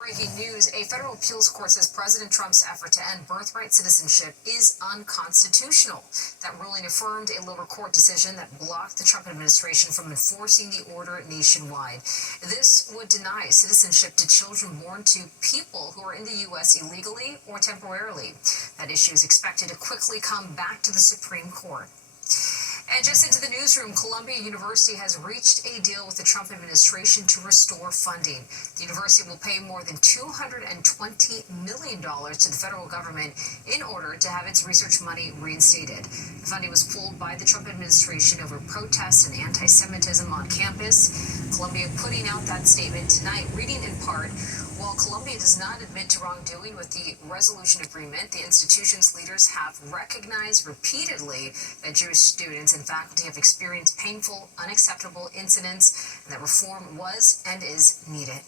Breaking news, a federal appeals court says President Trump's effort to end birthright citizenship is unconstitutional. That ruling affirmed a lower court decision that blocked the Trump administration from enforcing the order nationwide. This would deny citizenship to children born to people who are in the U.S. illegally or temporarily. That issue is expected to quickly come back to the Supreme Court. And just into the newsroom, Columbia University has reached a deal with the Trump administration to restore funding. The university will pay more than $220 million to the federal government in order to have its research money reinstated. The funding was pulled by the Trump administration over protests and anti-Semitism on campus. Columbia putting out that statement tonight, reading in part, while Columbia does not admit to wrongdoing with the resolution agreement, the institution's leaders have recognized repeatedly that Jewish students and faculty have experienced painful, unacceptable incidents, and that reform was and is needed.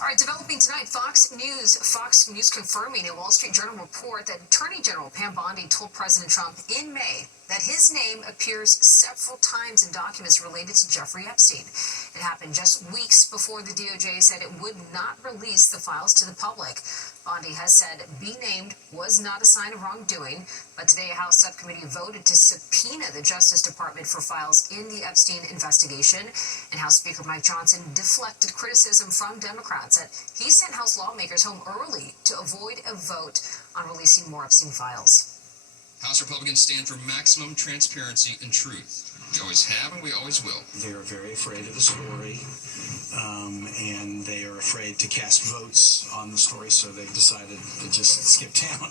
All right, developing tonight, Fox News confirming a Wall Street Journal report that Attorney General Pam Bondi told President Trump in May that his name appears several times in documents related to Jeffrey Epstein. It happened just weeks before the DOJ said it would not release the files to the public. Bondi has said being named was not a sign of wrongdoing, but today a House subcommittee voted to subpoena the Justice Department for files in the Epstein investigation, and House Speaker Mike Johnson deflected criticism from Democrats that he sent House lawmakers home early to avoid a vote on releasing more Epstein files. House Republicans stand for maximum transparency and truth. We always have and we always will. They are very afraid of the story, and they are afraid to cast votes on the story, so they've decided to just skip town.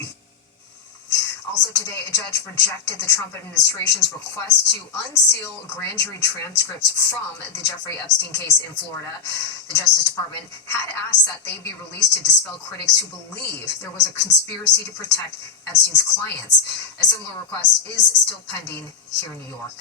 Also today, a judge rejected the Trump administration's request to unseal grand jury transcripts from the Jeffrey Epstein case in Florida. The Justice Department had asked that they be released to dispel critics who believe there was a conspiracy to protect Epstein's clients. A similar request is still pending here in New York.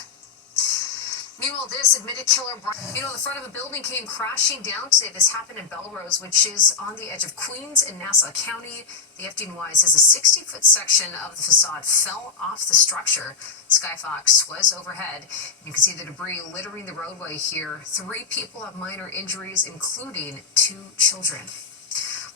Meanwhile, this admitted killer, the front of a building came crashing down today. This happened in Belrose, which is on the edge of Queens and Nassau County. The FDNY says a 60-foot section of the facade fell off the structure. Skyfox was overhead. You can see the debris littering the roadway here. 3 people have minor injuries, including 2 children.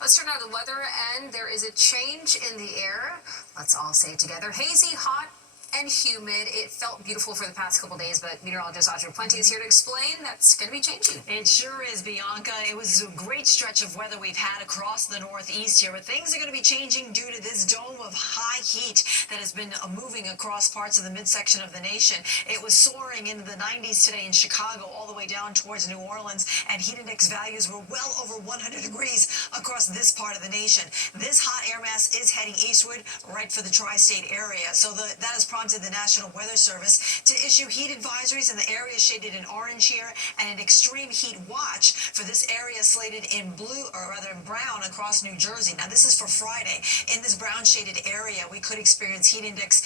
Let's turn on the weather, and there is a change in the air. Let's all say it together. Hazy, hot, and humid. It felt beautiful for the past couple days, but meteorologist Audrey Plenty is here to explain that's going to be changing. It sure is, Bianca. It was a great stretch of weather we've had across the Northeast here, but things are going to be changing due to this dome of high heat that has been moving across parts of the midsection of the nation. It was soaring into the 90s today in Chicago, all the way down towards New Orleans, and heat index values were well over 100 degrees across this part of the nation. This hot air mass is heading eastward right for the tri-state area, so that has prompted the National Weather Service to issue heat advisories in the area shaded in orange here, and an extreme heat watch for this area slated in blue, or rather in brown, across New Jersey. Now this is for Friday. In this brown shaded area, we could experience heat index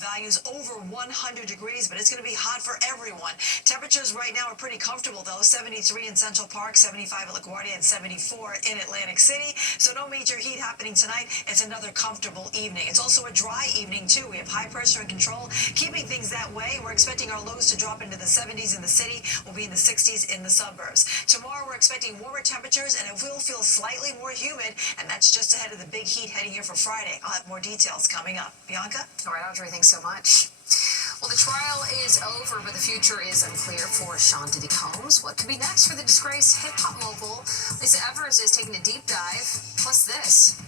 values over 100 degrees, but it's going to be hot for everyone. Temperatures right now are pretty comfortable though. 73 in Central Park, 75 at LaGuardia, and 74 in Atlantic City. So no major heat happening tonight. It's another comfortable evening. It's also a dry evening too. We have high pressure and control, keeping things that way. We're expecting our lows to drop into the 70s in the city. We'll be in the 60s in the suburbs. Tomorrow we're expecting warmer temperatures, and it will feel slightly more humid, and that's just ahead of the big heat heading here for Friday. I'll have more details coming up. Bianca? All right, Audrey, thanks so much. Well, the trial is over, but the future is unclear for Sean Diddy Combs. What could be next for the disgraced hip-hop mogul? Lisa Evers is taking a deep dive, plus this.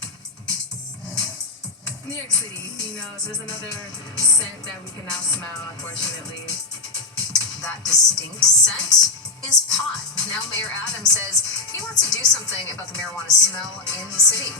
New York City, so there's another scent that we can now smell, unfortunately. That distinct scent is pot. Now Mayor Adams says he wants to do something about the marijuana smell in the city.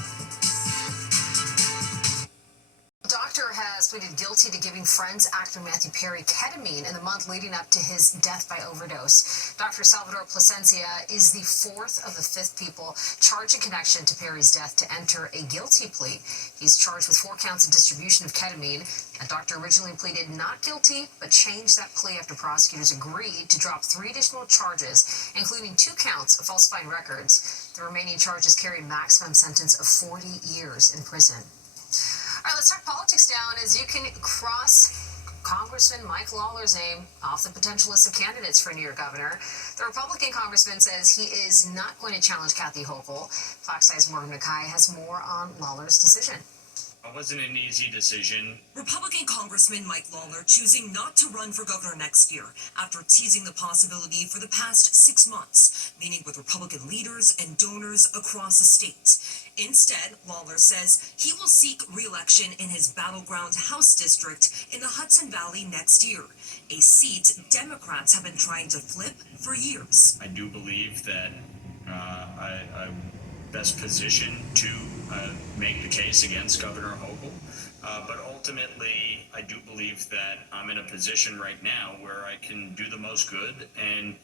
A doctor has pleaded guilty to giving Friends actor Matthew Perry ketamine in the month leading up to his death by overdose. Dr. Salvador Plasencia is the 4th of the 5th people charged in connection to Perry's death to enter a guilty plea. He's charged with 4 counts of distribution of ketamine. The doctor originally pleaded not guilty, but changed that plea after prosecutors agreed to drop 3 additional charges, including 2 counts of falsifying records. The remaining charges carry a maximum sentence of 40 years in prison. All right, let's talk politics now. And as you can cross Congressman Mike Lawler's name off the potential list of candidates for New York governor. The Republican congressman says he is not going to challenge Kathy Hochul. Fox 5's Morgan McKay has more on Lawler's decision. It wasn't an easy decision. Republican Congressman Mike Lawler choosing not to run for governor next year after teasing the possibility for the past 6 months, meeting with Republican leaders and donors across the state. Instead, Lawler says he will seek re-election in his battleground House district in the Hudson Valley next year, a seat Democrats have been trying to flip for years. I do believe that I'm best positioned to make the case against Governor Hochul. But ultimately, I do believe that I'm in a position right now where I can do the most good and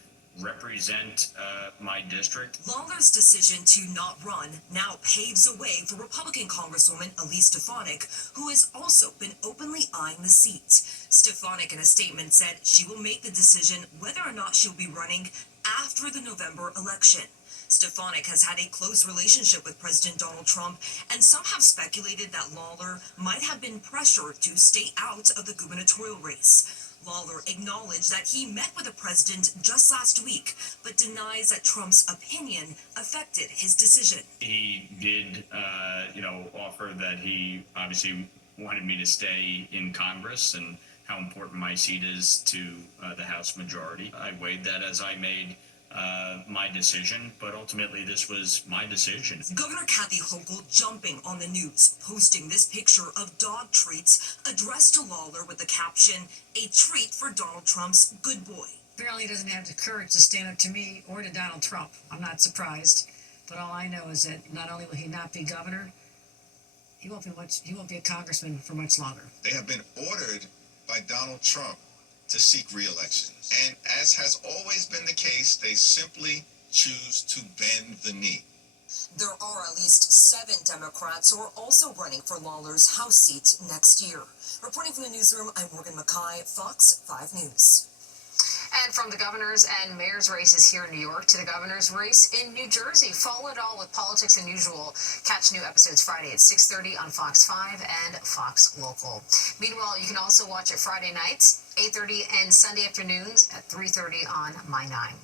represent my district. Lawler's decision to not run now paves the way for Republican Congresswoman Elise Stefanik, who has also been openly eyeing the seat. Stefanik, in a statement, said she will make the decision whether or not she'll be running after the November election. Stefanik has had a close relationship with President Donald Trump, and some have speculated that Lawler might have been pressured to stay out of the gubernatorial race. Lawler acknowledged that he met with the president just last week, but denies that Trump's opinion affected his decision. He did, offer that he obviously wanted me to stay in Congress and how important my seat is to the House majority. I weighed that as I made my decision, but ultimately this was my decision. Governor Kathy Hochul jumping on the news, posting this picture of dog treats addressed to Lawler with the caption, "A treat for Donald Trump's good boy." Apparently he doesn't have the courage to stand up to me or to Donald Trump. I'm not surprised, but all I know is that not only will he not be governor, he won't be a congressman for much longer. They have been ordered by Donald Trump to seek re-election. And as has always been the case, they simply choose to bend the knee. There are at least 7 Democrats who are also running for Lawler's House seat next year. Reporting from the newsroom, I'm Morgan McKay, Fox 5 News. And from the governor's and mayor's races here in New York to the governor's race in New Jersey. Follow it all with Politics Unusual. Catch new episodes Friday at 6:30 on Fox 5 and Fox Local. Meanwhile, you can also watch it Friday nights, 8:30, and Sunday afternoons at 3:30 on My 9.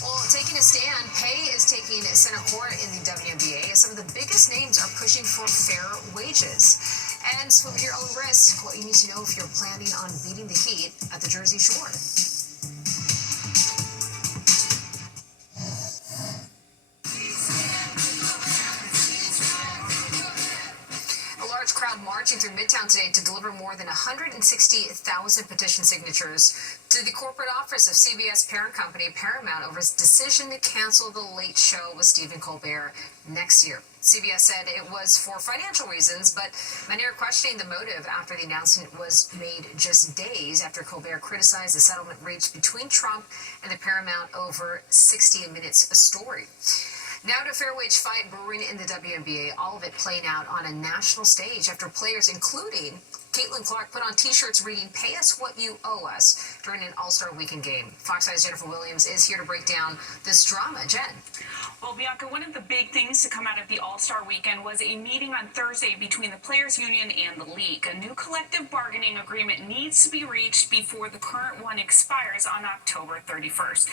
Well, taking a stand, pay is taking center court in the WNBA as some of the biggest names are pushing for fair wages. And swim at your own risk, what you need to know if you're planning on beating the Heat at the Jersey Shore. A large crowd marching through Midtown today to deliver more than 160,000 petition signatures to the corporate office of CBS parent company Paramount over its decision to cancel The Late Show with Stephen Colbert next year. CBS said it was for financial reasons, but many are questioning the motive after the announcement was made just days after Colbert criticized the settlement reached between Trump and the Paramount over 60 Minutes story. Now to a fair wage fight brewing in the WNBA, all of it playing out on a national stage after players, including Caitlin Clark, put on T-shirts reading, "Pay us what you owe us," during an All-Star Weekend game. Fox 5's Jennifer Williams is here to break down this drama. Jen. Well, Bianca, one of the big things to come out of the All-Star Weekend was a meeting on Thursday between the Players Union and the league. A new collective bargaining agreement needs to be reached before the current one expires on October 31st.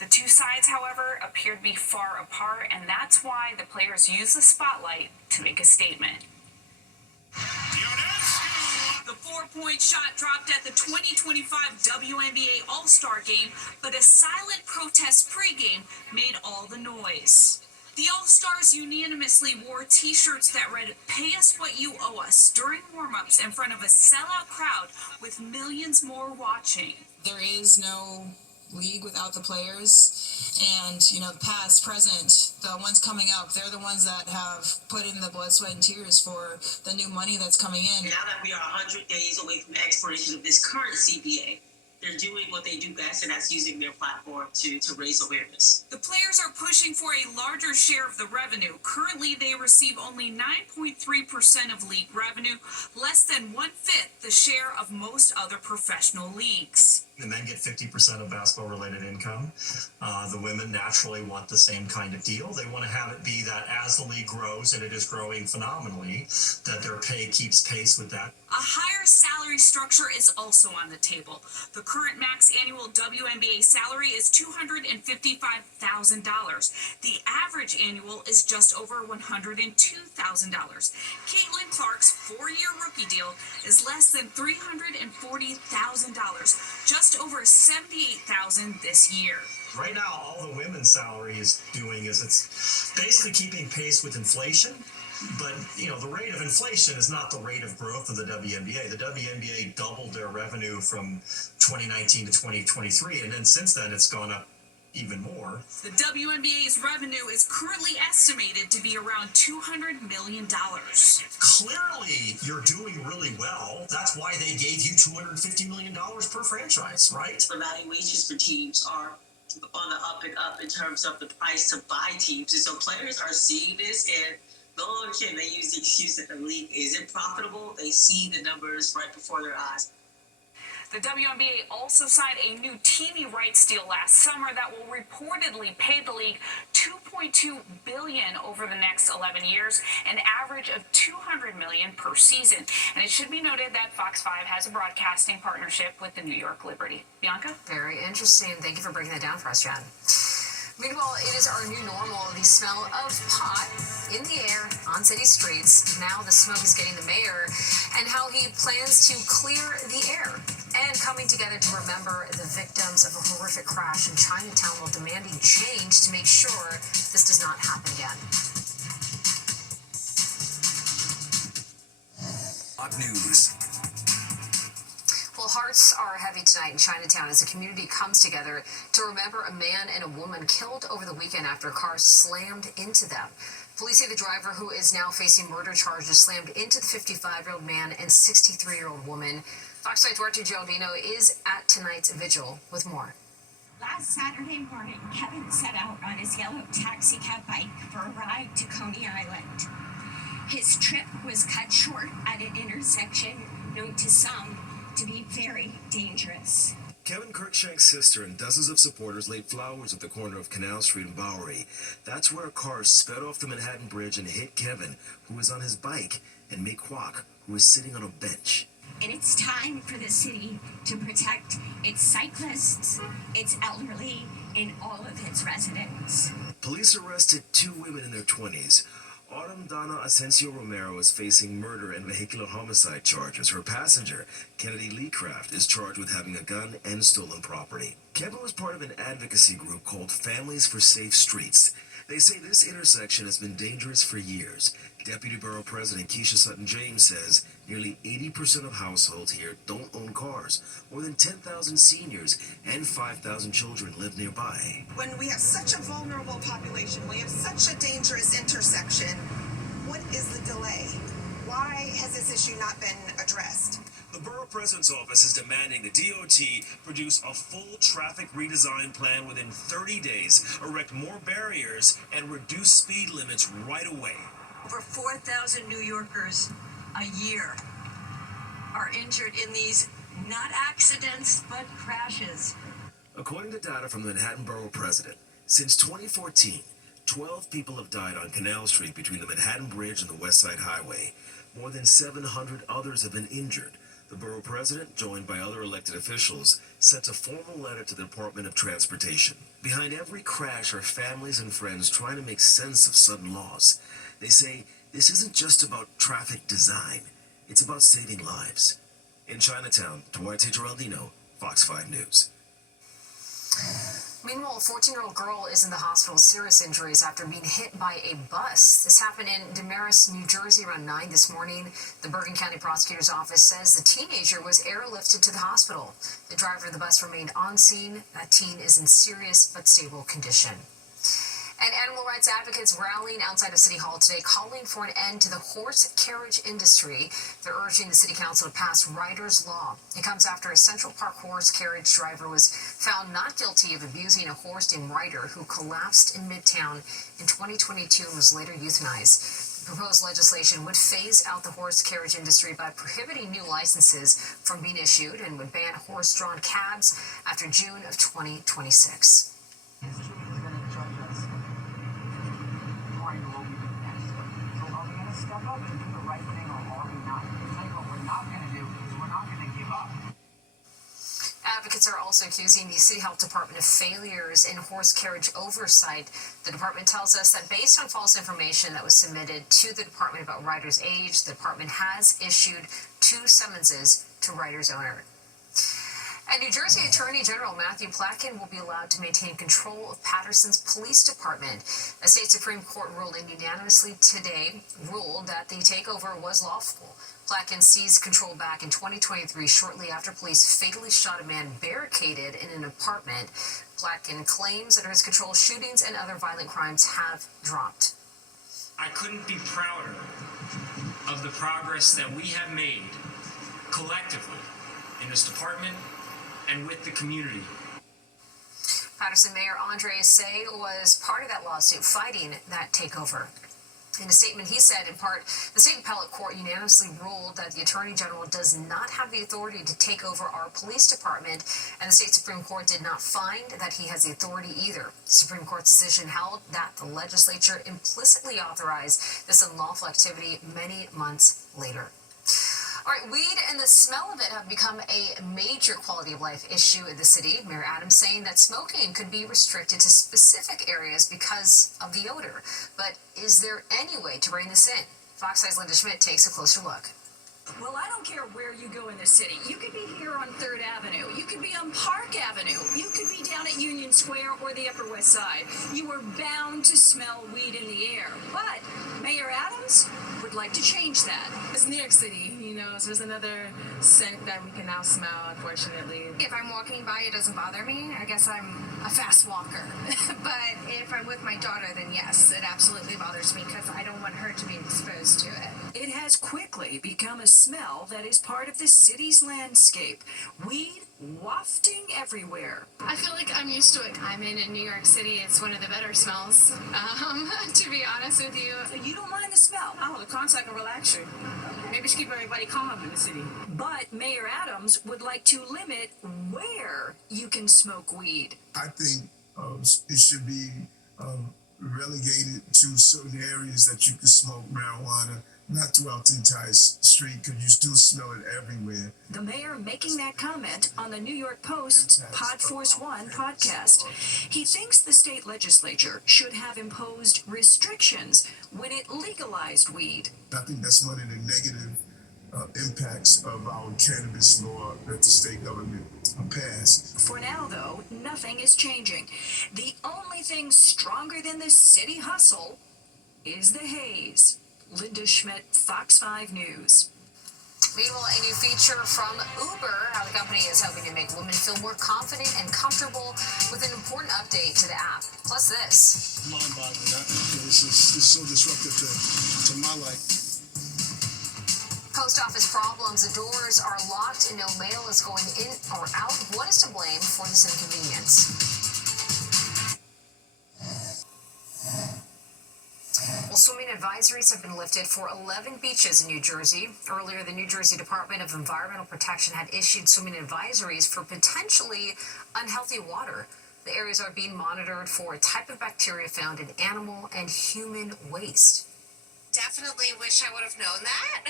The two sides, however, appear to be far apart, and that's why the players use the spotlight to make a statement. The 4-point shot dropped at the 2025 WNBA All-Star Game, but a silent protest pregame made all the noise. The All-Stars unanimously wore T-shirts that read, "Pay us what you owe us," during warm-ups in front of a sellout crowd with millions more watching. There is no league without the players, and the past, present, the ones coming up, they're the ones that have put in the blood, sweat, and tears for the new money that's coming in. Now that we are 100 days away from the expiration of this current CBA, they're doing what they do best, and that's using their platform to raise awareness. The players are pushing for a larger share of the revenue. Currently, they receive only 9.3% of league revenue, less than 1/5 the share of most other professional leagues. The men get 50% of basketball-related income. The women naturally want the same kind of deal. They want to have it be that as the league grows, and it is growing phenomenally, that their pay keeps pace with that. A higher salary structure is also on the table. The current max annual WNBA salary is $255,000. The average annual is just over $102,000. Caitlin Clark's 4-year rookie deal is less than $340,000, just over $78,000 this year. Right now, all the women's salary is doing is it's basically keeping pace with inflation. But, the rate of inflation is not the rate of growth of the WNBA. The WNBA doubled their revenue from 2019 to 2023, and then since then it's gone up even more. The WNBA's revenue is currently estimated to be around $200 million. Clearly, you're doing really well. That's why they gave you $250 million per franchise, right? Evaluations for teams are on the up and up in terms of the price to buy teams. And so players are seeing this, and no longer can they use the excuse that the league isn't profitable. They see the numbers right before their eyes. The WNBA also signed a new TV rights deal last summer that will reportedly pay the league $2.2 billion over the next 11 years, an average of $200 million per season. And it should be noted that Fox 5 has a broadcasting partnership with the New York Liberty. Bianca? Very interesting. Thank you for breaking that down for us, Jen. Meanwhile, it is our new normal, the smell of pot in the air on city streets. Now the smoke is getting the mayor and how he plans to clear the air. And coming together to remember the victims of a horrific crash in Chinatown while demanding change to make sure this does not happen again. Hot news. Well, hearts are heavy tonight in Chinatown as the community comes together to remember a man and a woman killed over the weekend after a car slammed into them. Police say the driver, who is now facing murder charges, slammed into the 55-year-old man and 63-year-old woman. Fox 5 Duarte Gialdino is at tonight's vigil with more. Last Saturday morning, Kevin set out on his yellow taxicab bike for a ride to Coney Island. His trip was cut short at an intersection known to some to be very dangerous. Kevin Kirkshank's sister and dozens of supporters laid flowers at the corner of Canal Street and Bowery. That's where a car sped off the Manhattan Bridge and hit Kevin, who was on his bike, and May Kwok, who was sitting on a bench. And it's time for the city to protect its cyclists, its elderly, and all of its residents. Police arrested 2 women in their 20s. Autumn Donna Asensio Romero is facing murder and vehicular homicide charges. Her passenger, Kennedy Leecraft, is charged with having a gun and stolen property. Kevin was part of an advocacy group called Families for Safe Streets. They say this intersection has been dangerous for years. Deputy Borough President Keisha Sutton James says nearly 80% of households here don't own cars. More than 10,000 seniors and 5,000 children live nearby. When we have such a vulnerable population, we have such a dangerous intersection, what is the delay? Why has this issue not been addressed? The Borough President's Office is demanding the DOT produce a full traffic redesign plan within 30 days, erect more barriers, and reduce speed limits right away. Over 4,000 New Yorkers a year are injured in these not accidents, but crashes. According to data from the Manhattan Borough President, since 2014, 12 people have died on Canal Street between the Manhattan Bridge and the West Side Highway. More than 700 others have been injured. The borough president, joined by other elected officials, sent a formal letter to the Department of Transportation. Behind every crash are families and friends trying to make sense of sudden loss. They say this isn't just about traffic design, it's about saving lives. In Chinatown, Duarte Geraldino, Fox 5 News. Meanwhile, a 14-year-old girl is in the hospital with serious injuries after being hit by a bus. This happened in Damaris, New Jersey around 9 this morning. The Bergen County Prosecutor's Office says the teenager was airlifted to the hospital. The driver of the bus remained on scene. That teen is in serious but stable condition. And animal rights advocates rallying outside of City Hall today, calling for an end to the horse carriage industry. They're urging the City Council to pass Riders' Law. It comes after a Central Park horse carriage driver was found not guilty of abusing a horse named Ryder, who collapsed in Midtown in 2022 and was later euthanized. The proposed legislation would phase out the horse carriage industry by prohibiting new licenses from being issued and would ban horse-drawn cabs after June of 2026. Advocates are also accusing the City Health Department of failures in horse carriage oversight. The department tells us that based on false information that was submitted to the department about Ryder's age, the department has issued 2 summonses to Ryder's owner. And New Jersey Attorney General Matthew Platkin will be allowed to maintain control of Paterson's police department. A state Supreme Court ruling unanimously today ruled that the takeover was lawful. Platkin seized control back in 2023, shortly after police fatally shot a man barricaded in an apartment. Platkin claims under his control, shootings and other violent crimes have dropped. I couldn't be prouder of the progress that we have made collectively in this department and with the community. Paterson Mayor Andre Say was part of that lawsuit fighting that takeover. In a statement, he said, in part, the state appellate court unanimously ruled that the Attorney General does not have the authority to take over our police department, and the state Supreme Court did not find that he has the authority either. The Supreme Court's decision held that the legislature implicitly authorized this unlawful activity many months later. All right, weed and the smell of it have become a major quality of life issue in the city. Mayor Adams saying that smoking could be restricted to specific areas because of the odor. But is there any way to rein this in? Fox 5's Linda Schmidt takes a closer look. Well, I don't care where you go in the city. You could be here on 3rd Avenue. You could be on Park Avenue. You could be down at Union Square or the Upper West Side. You are bound to smell weed in the air. But Mayor Adams would like to change that. It's New York City, so there's another scent that we can now smell, unfortunately. If I'm walking by, it doesn't bother me. I guess I'm a fast walker. But if I'm with my daughter, then yes, it absolutely bothers me because I don't want her to be exposed to it. It has quickly become a smell that is part of the city's landscape. Weed wafting everywhere. I feel like I'm used to it. I'm in New York City. It's one of the better smells, to be honest with you. So you don't mind the smell? Oh, the contact will relax you. Maybe just keep everybody calm in the city. But Mayor Adams would like to limit where you can smoke weed. I think it should be relegated to certain areas that you can smoke marijuana, not throughout the entire street, because you do smell it everywhere. The mayor making that comment on the New York Post's Podforce One podcast. He thinks the state legislature should have imposed restrictions when it legalized weed. I think that's one of the negative impacts of our cannabis law that the state government passed. For now, though, nothing is changing. The only thing stronger than the city hustle is the haze. Linda Schmidt, Fox 5 News. Meanwhile, a new feature from Uber, how the company is hoping to make women feel more confident and comfortable with an important update to the app. Plus this. Mind-boggling. This is so disruptive to my life. Post office problems. The doors are locked and no mail is going in or out. What is to blame for this inconvenience? Well, swimming advisories have been lifted for 11 beaches in New Jersey. Earlier, the New Jersey Department of Environmental Protection had issued swimming advisories for potentially unhealthy water. The areas are being monitored for a type of bacteria found in animal and human waste. Definitely wish I would have known that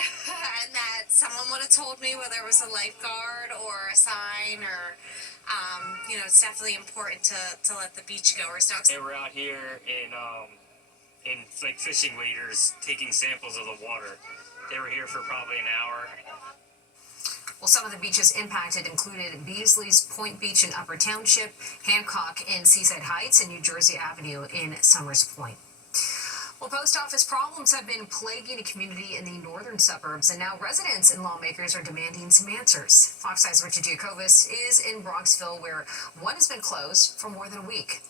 and that someone would have told me whether it was a lifeguard or a sign or, it's definitely important to let the beachgoers know. They were out here in like fishing waders taking samples of the water. They were here for probably an hour. Well, some of the beaches impacted included Beasley's Point Beach in Upper Township, Hancock in Seaside Heights, and New Jersey Avenue in Summers Point. Well, post office problems have been plaguing a community in the northern suburbs, and now residents and lawmakers are demanding some answers. Fox 5's Richard Giacobis is in Bronxville, where one has been closed for more than a week.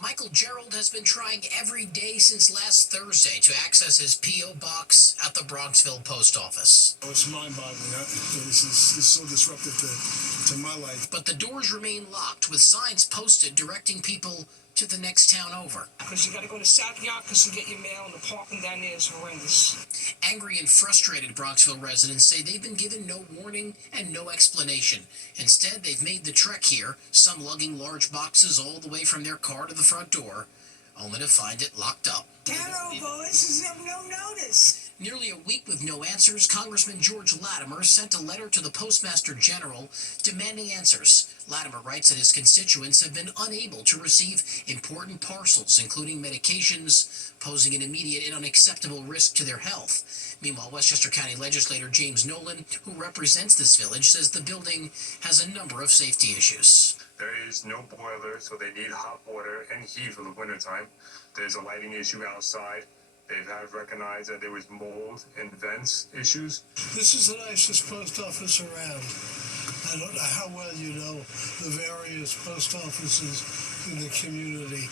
Michael Gerald has been trying every day since last Thursday to access his P.O. box at the Bronxville post office. It's mind-boggling. This is so disruptive to my life. But the doors remain locked with signs posted directing people to the next town over. Because you got to go to South Yonkers and get your mail, and the parking down there is horrendous. Angry and frustrated Bronxville residents say they've been given no warning and no explanation. Instead, they've made the trek here, some lugging large boxes all the way from their car to the front door, only to find it locked up. Carol boys is of no notice. Nearly a week with no answers, Congressman George Latimer sent a letter to the Postmaster General demanding answers. Latimer writes that his constituents have been unable to receive important parcels, including medications, posing an immediate and unacceptable risk to their health. Meanwhile, Westchester County Legislator James Nolan, who represents this village, says the building has a number of safety issues. There is no boiler, so they need hot water and heat for the wintertime. There's a lighting issue outside. They have recognized that there was mold and vents issues. This is the nicest post office around. I don't know how well you know the various post offices in the community,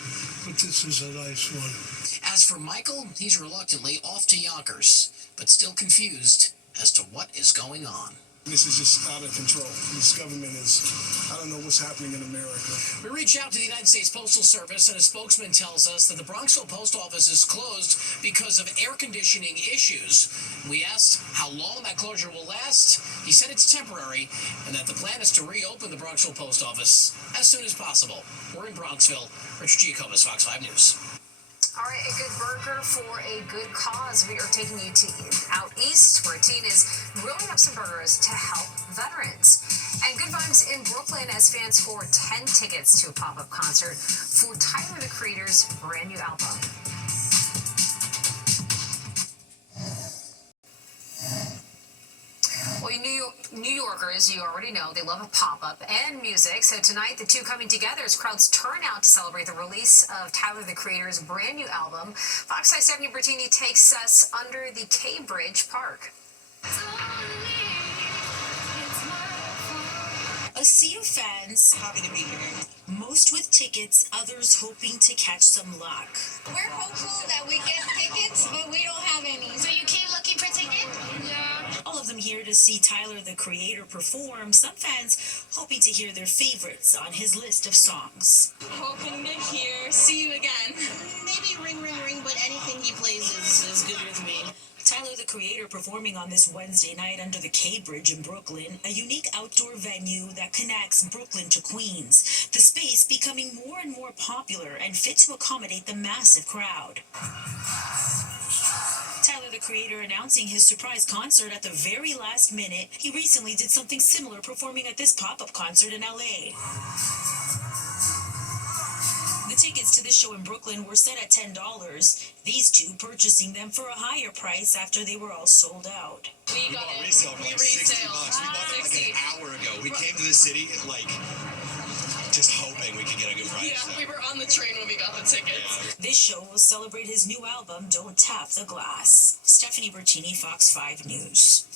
but this is a nice one. As for Michael, he's reluctantly off to Yonkers, but still confused as to what is going on. This is just out of control. This government is, I don't know what's happening in America. We reached out to the United States Postal Service, and a spokesman tells us that the Bronxville Post Office is closed because of air conditioning issues. We asked how long that closure will last. He said it's temporary, and that the plan is to reopen the Bronxville Post Office as soon as possible. We're in Bronxville. Richard Giacobas, Fox 5 News. All right, a good burger for a good cause. We are taking you to out east, where a teen is grilling up some burgers to help veterans. And good vibes in Brooklyn as fans score 10 tickets to a pop-up concert for Tyler, the Creator's brand new album. Well, New Yorkers, you already know, they love a pop-up and music. So tonight, the two coming together as crowds turn out to celebrate the release of Tyler, the Creator's brand new album. Fox 5's Stephanie Bertini takes us under the K Bridge Park. A sea of fans, happy to be here. Most with tickets, others hoping to catch some luck. We're hopeful that we get tickets, but we don't have any. So you came looking for tickets? Yeah. All of them here to see Tyler, the Creator, perform. Some fans hoping to hear their favorites on his list of songs. Hoping to hear See You Again. Maybe Ring Ring Ring, but anything he plays is good with me. Tyler, the Creator, performing on this Wednesday night under the K Bridge in Brooklyn, a unique outdoor venue that connects Brooklyn to Queens. The space becoming more and more popular and fit to accommodate the massive crowd. Tyler, the Creator, announcing his surprise concert at the very last minute. He recently did something similar, performing at this pop-up concert in LA. The tickets to this show in Brooklyn were set at $10. These two purchasing them for a higher price after they were all sold out. We bought resale for like $60. We bought it like an hour ago. We came to the city just hoping we could get a good price. Yeah, we were on the train when we got the tickets. Yeah. This show will celebrate his new album, Don't Tap the Glass. Stephanie Bertini, Fox 5 News.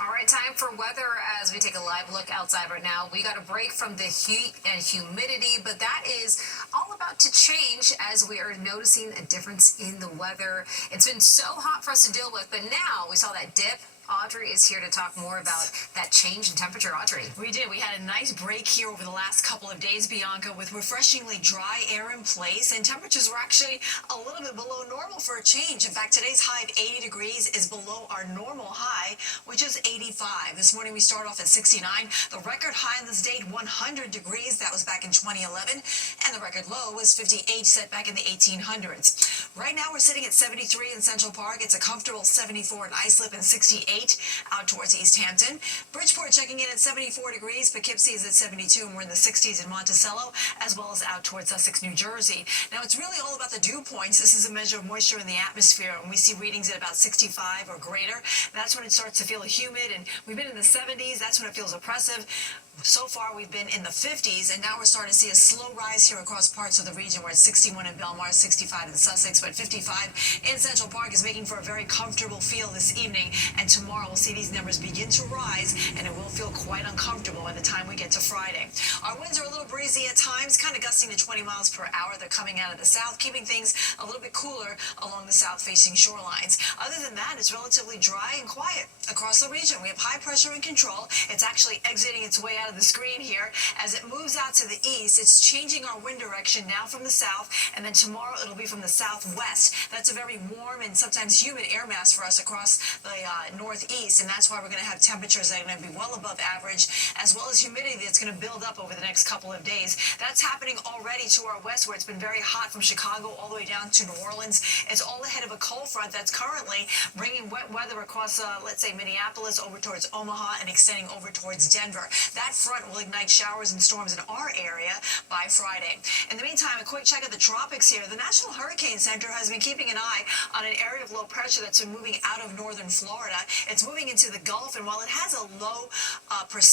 All right, time for weather as we take a live look outside right now. We got a break from the heat and humidity, but that is all about to change as we are noticing a difference in the weather. It's been so hot for us to deal with, but now we saw that dip. Audrey is here to talk more about that change in temperature. Audrey. We did. We had a nice break here over the last couple of days, Bianca, with refreshingly dry air in place, and temperatures were actually a little bit below normal for a change. In fact, today's high of 80 degrees is below our normal high, which is 85. This morning we start off at 69. The record high on this date, 100 degrees. That was back in 2011, and the record low was 58, set back in the 1800s. Right now we're sitting at 73 in Central Park. It's a comfortable 74 in Islip and 68 out towards East Hampton. Bridgeport checking in at 74 degrees. Poughkeepsie is at 72, and we're in the 60s in Monticello, as well as out towards Sussex, New Jersey. Now, it's really all about the dew points. This is a measure of moisture in the atmosphere, and we see readings at about 65 or greater. That's when it starts to feel humid, and we've been in the 70s. That's when it feels oppressive. So far, we've been in the 50s, and now we're starting to see a slow rise here across parts of the region. We're at 61 in Belmar, 65 in Sussex, but 55 in Central Park is making for a very comfortable feel this evening. And tomorrow, we'll see these numbers begin to rise, and it will feel quite uncomfortable by the time we get to Friday. Our winds are a little breezy at times, kind of gusting to 20 miles per hour. They're coming out of the south, keeping things a little bit cooler along the south-facing shorelines. Other than that, it's relatively dry and quiet across the region. We have high pressure in control. It's actually exiting its way out of the screen here. As it moves out to the east, it's changing our wind direction now from the south, and then tomorrow it'll be from the southwest. That's a very warm and sometimes humid air mass for us across the northeast, and that's why we're going to have temperatures that are going to be well above average, as well as humidity that's going to build up over the next couple of days. That's happening already to our west, where it's been very hot from Chicago all the way down to New Orleans. It's all ahead of a cold front that's currently bringing wet weather across, let's say, Minneapolis over towards Omaha and extending over towards Denver. That front will ignite showers and storms in our area by Friday. In the meantime, a quick check of the tropics here. The National Hurricane Center has been keeping an eye on an area of low pressure that's been moving out of northern Florida. It's moving into the Gulf, and while it has a low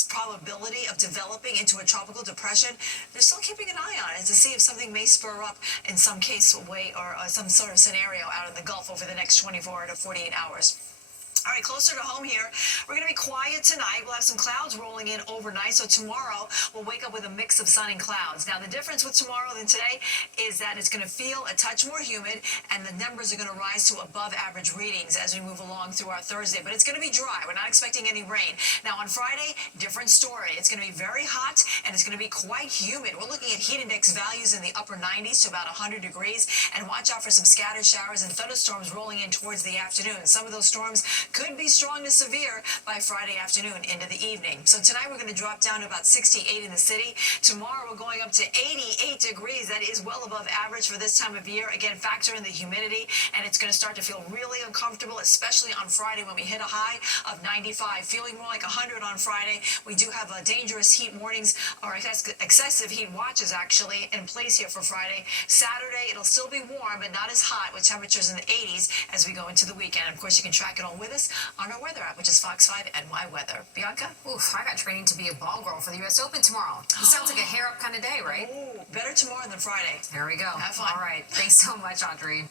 probability of developing into a tropical depression, they're still keeping an eye on it to see if something may spur up in some case way or some sort of scenario out in the Gulf over the next 24 to 48 hours. All right, closer to home here, we're going to be quiet tonight. We'll have some clouds rolling in overnight, so tomorrow we'll wake up with a mix of sun and clouds. Now, the difference with tomorrow than today is that it's going to feel a touch more humid, and the numbers are going to rise to above average readings as we move along through our Thursday. But it's going to be dry. We're not expecting any rain. Now, on Friday, different story. It's going to be very hot, and it's going to be quite humid. We're looking at heat index values in the upper 90s to about 100 degrees, and watch out for some scattered showers and thunderstorms rolling in towards the afternoon. Some of those storms could be strong to severe by Friday afternoon into the evening. So tonight we're going to drop down to about 68 in the city. Tomorrow we're going up to 88 degrees. That is well above average for this time of year. Again, factor in the humidity, and it's going to start to feel really uncomfortable, especially on Friday when we hit a high of 95. Feeling more like 100 on Friday. We do have dangerous heat warnings, or excessive heat watches actually in place here for Friday. Saturday it'll still be warm, but not as hot, with temperatures in the 80s as we go into the weekend. Of course, you can track it all with us on our weather app, which is Fox 5 NY Weather. Bianca? Oof, I got training to be a ball girl for the U.S. Open tomorrow. This sounds like a hair up kind of day, right? Oh, better tomorrow than Friday. There we go. Have fun. All right. Thanks so much, Audrey.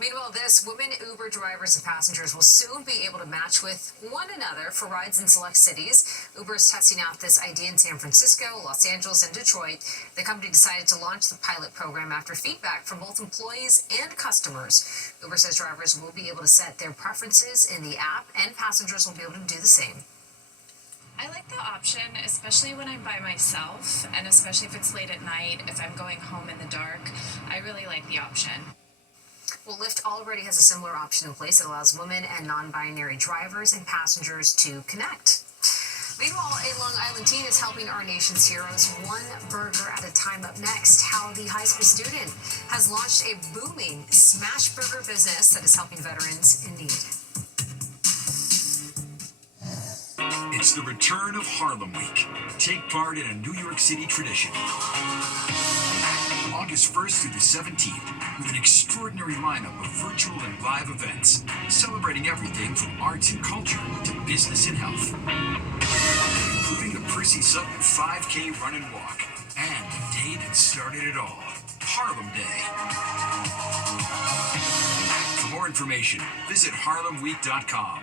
Meanwhile, women Uber drivers and passengers will soon be able to match with one another for rides in select cities. Uber is testing out this idea in San Francisco, Los Angeles, and Detroit. The company decided to launch the pilot program after feedback from both employees and customers. Uber says drivers will be able to set their preferences in the app, and passengers will be able to do the same. I like the option, especially when I'm by myself, and especially if it's late at night, if I'm going home in the dark. I really like the option. Well, Lyft already has a similar option in place that allows women and non-binary drivers and passengers to connect. Meanwhile, a Long Island teen is helping our nation's heroes one burger at a time. Up next, how the high school student has launched a booming smash burger business that is helping veterans in need. It's the return of Harlem Week. Take part in a New York City tradition. August 1st through the 17th, with an extraordinary lineup of virtual and live events, celebrating everything from arts and culture to business and health. Including the Percy Sutton 5K run and walk, and the day that started it all, Harlem Day. For more information, visit harlemweek.com.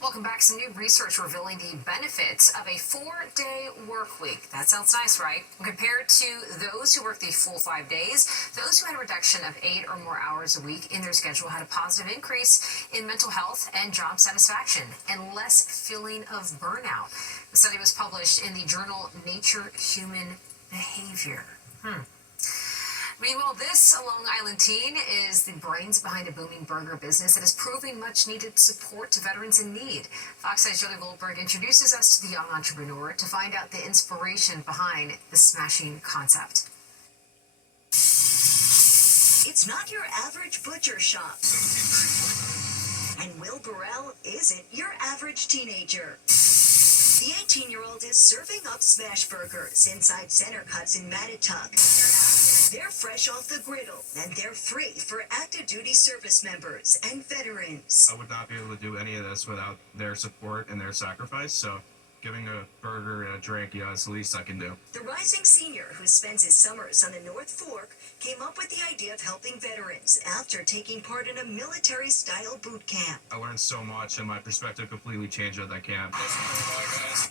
Welcome back. Some new research revealing the benefits of a 4-day work week. That sounds nice, right? Compared to those who work the full 5 days, those who had a reduction of 8 or more hours a week in their schedule had a positive increase in mental health and job satisfaction and less feeling of burnout. The study was published in the journal Nature Human Behavior. Meanwhile, this Long Island teen is the brains behind a booming burger business that is proving much needed support to veterans in need. Fox 5's Jody Goldberg introduces us to the young entrepreneur to find out the inspiration behind the smashing concept. It's not your average butcher shop. And Will Burrell isn't your average teenager. The 18-year-old is serving up smash burgers inside Center Cuts in Mattituck. They're fresh off the griddle, and they're free for active duty service members and veterans. I would not be able to do any of this without their support and their sacrifice, so giving a burger and a drink, it's the least I can do. The rising senior who spends his summers on the North Fork came up with the idea of helping veterans after taking part in a military-style boot camp. I learned so much, and my perspective completely changed at that camp.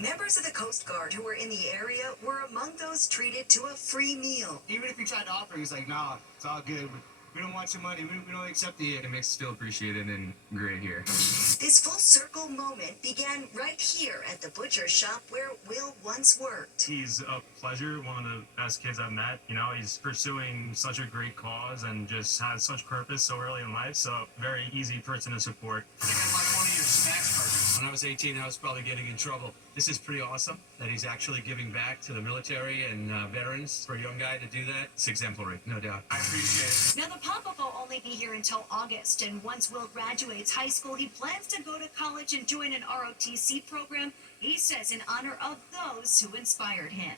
Members of the Coast Guard who were in the area were among those treated to a free meal. Even if you tried to offer, he's like, nah, it's all good. We don't want your money. We don't accept it. It makes us feel appreciated and great here. This full circle moment began right here at the butcher shop where Will once worked. He's a pleasure, one of the best kids I've met. He's pursuing such a great cause and just has such purpose so early in life, so very easy person to support. I think I like one of your snacks burgers. When I was 18, I was probably getting in trouble. This is pretty awesome that he's actually giving back to the military and veterans. For a young guy to do that, it's exemplary, no doubt. I appreciate it. Now, the pop-up will only be here until August, and once Will graduates high school, he plans to go to college and join an ROTC program, he says, in honor of those who inspired him.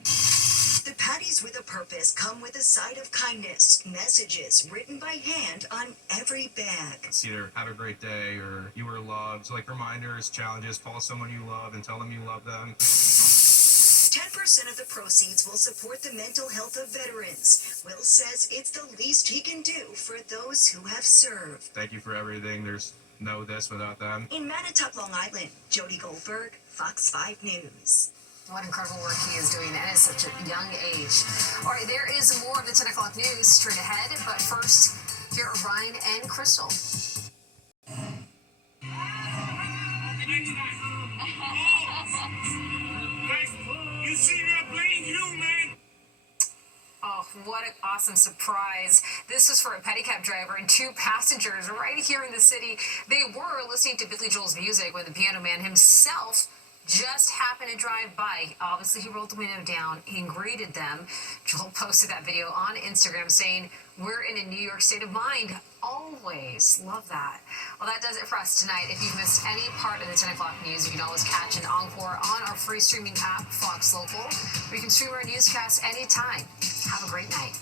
The patties with a purpose come with a side of kindness, messages written by hand on every bag. It's either have a great day or you were loved, like reminders, challenges, call someone you love and tell them you love them. 10% of the proceeds will support the mental health of veterans. Will says it's the least he can do for those who have served. Thank you for everything. There's no this without them. In Manitowoc, Long Island, Jody Goldberg, Fox 5 News. What incredible work he is doing at such a young age. All right, there is more of the 10 o'clock news straight ahead, but first, here are Ryan and Crystal. You see that blame you, man? Oh, what an awesome surprise. This was for a pedicab driver and two passengers right here in the city. They were listening to Billy Joel's music when the piano man himself just happened to drive by. Obviously, he rolled the window down. He greeted them. Joel posted that video on Instagram saying, "We're in a New York state of mind. Always." Love that. Well, that does it for us tonight. If you've missed any part of the 10 o'clock news, you can always catch an encore on our free streaming app, Fox Local, where you can stream our newscasts anytime. Have a great night.